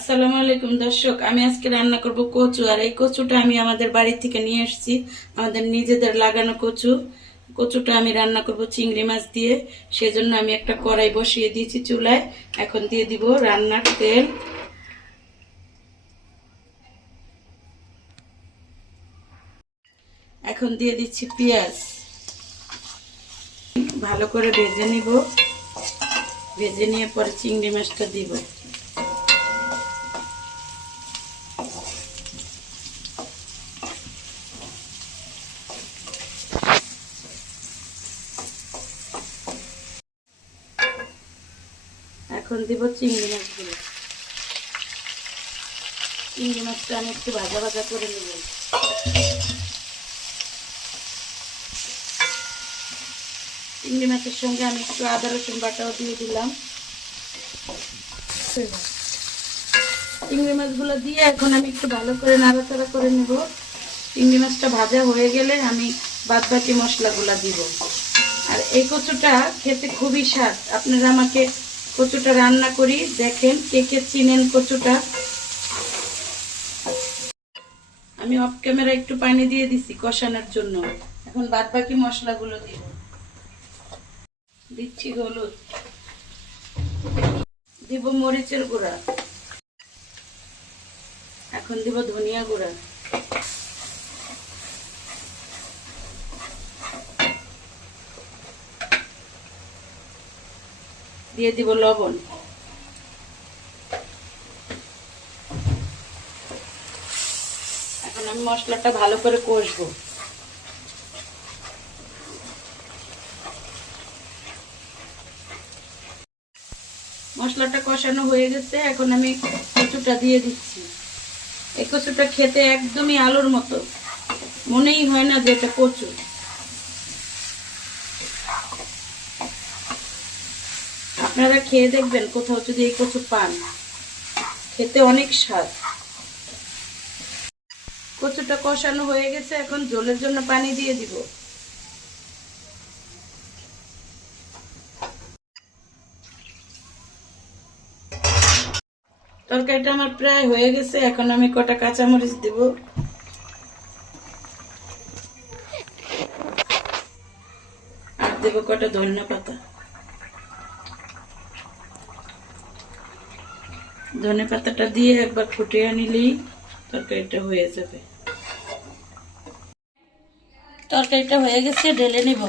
আসসালামু আলাইকুম দর্শক, আমি আজকে রান্না করব কচু। আর এই কচুটা আমি আমাদের বাড়ি থেকে নিয়ে এসেছি, আমাদের নিজেদের লাগানো কচু। কচুটা আমি রান্না করব চিংড়ি মাছ দিয়ে। সেজন্য আমি একটা কড়াই বসিয়ে দিয়েছি চুলায়। এখন দিয়ে দিব রান্নার তেল। এখন দিয়ে দিচ্ছি পেঁয়াজ। ভালো করে ভেজে নিব। ভেজে নিয়ে পরে চিংড়ি মাছটা দিব। এখন দিব চিংড়ি মাছগুলো। চিংড়ি মাছটা আমি একটু ভাজা ভাজা করে নেব। চিংড়ি মাছের সঙ্গে আমি একটু আদা রসুন বাটাও দিয়ে দিলাম। চিংড়ি মাছগুলো দিয়ে এখন আমি একটু ভালো করে নাড়াচাড়া করে নেব। চিংড়ি মাছটা ভাজা হয়ে গেলে আমি বাদ বাকি মশলাগুলো দিব। আর এই কচুটা খেতে খুবই স্বাদ। আপনারা আমাকে কচুটা রান্না করি দেখেন, কে কে চিনেন কচুটা। আমি অফ ক্যামেরা একটু পানি দিয়ে দিছি কষানোর জন্য। এখন বাদ বাকি মশলাগুলো দিব। দিচ্ছি হলুদ, দিব মরিচের গুঁড়া, এখন দিব ধনিয়া গুঁড়া, দিয়ে দিব লবণ। এখন আমি মশলাটা ভালো করে কষবো। মশলাটা কষানো হয়ে গেছে, এখন আমি কচুটা দিয়ে দিচ্ছি। এই কচুটা খেতে একদমই আলুর মতো, মনেই হয় না যে এটা কচু। আপনারা খেয়ে দেখবেন কোথাও যদি এই কচু পান, খেতে অনেক স্বাদ। কচুটা কষানো হয়ে গেছে, এখন ঝোলের জন্য পানি দিয়ে দিব। তরকারিটা আমার প্রায় হয়ে গেছে, এখন আমি কটা কাঁচামরিচ দিব। আর দেব কটা ধনিয়া পাতা। ধনে পাতাটা দিয়ে একবার ফুটিয়ে নিলেই তরকারিটা হয়ে যাবে। তরকারিটা হয়ে গেছে, ঢেলে নিব।